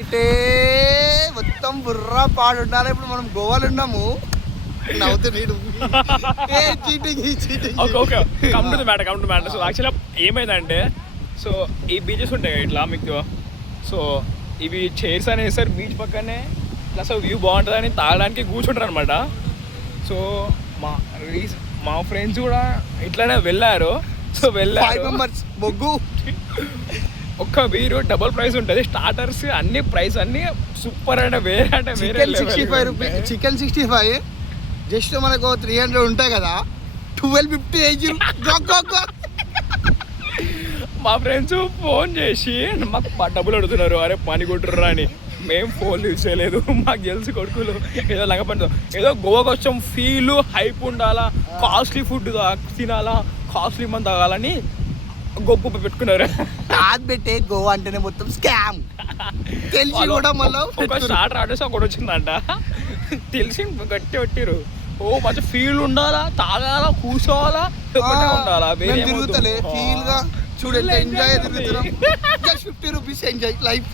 అంటే మొత్తం బుర్రా పాడు ఉండాలి. ఇప్పుడు మనం గోవాలో ఉన్నాము. సో యాక్చువల్గా ఏమైందంటే, సో ఈ బీచెస్ ఉంటాయి ఇట్లా మీకు. సో ఇవి చైర్స్ అని వేస్తారు బీచ్ పక్కనే, ప్లస్ వ్యూ బాగుంటుందని తాగడానికి కూర్చుంటారు అనమాట. సో మా ఫ్రెండ్స్ కూడా ఇట్లానే వెళ్ళారు. సో వెళ్ళారు, బొగ్గు ఒక్క బీరు డబుల్ ప్రైస్ ఉంటుంది. స్టార్టర్స్ అన్ని ప్రైస్ అన్ని సూపర్ అంటే వేరే చికెన్ 65 రూపీస్. చికెన్ 65 జస్ట్ మనకు 300 ఉంటాయి కదా, 1250. మా ఫ్రెండ్స్ ఫోన్ చేసి మాకు డబ్బులు అడుగుతున్నారు, అరే పని కొట్టుర్రా అని. మేము ఫోన్ యూజ్ చేయలేదు, మాకు తెలుసు కొడుకులు ఏదో లంగపండు, ఏదో గోవాకి వచ్చాం ఫీల్ హైప్ ఉండాలా, కాస్ట్లీ ఫుడ్ తినాలా, కాస్ట్లీ మంది తాగాలని గొప్ప పెట్టుకున్నారు. కాదు పెట్టే గోవా అంటేనే మొత్తం స్కామ్ తెలిసి కూడా మళ్ళీ ఒక స్టార్టర్ ఆర్డర్స్ ఒకటి వచ్చిందంట, తెలిసి గట్టి పెట్టిరు. ఓ మంచి ఫీల్ ఉండాలా, తాగాలా, కూర్చోవాలా, ఉండాలా, తిరుగుతలే ఫీల్ గా చూడండి. ఎంజాయ్ తిరుగుతున్నాం. 50 రూపీస్ ఎంజాయ్ లైఫ్.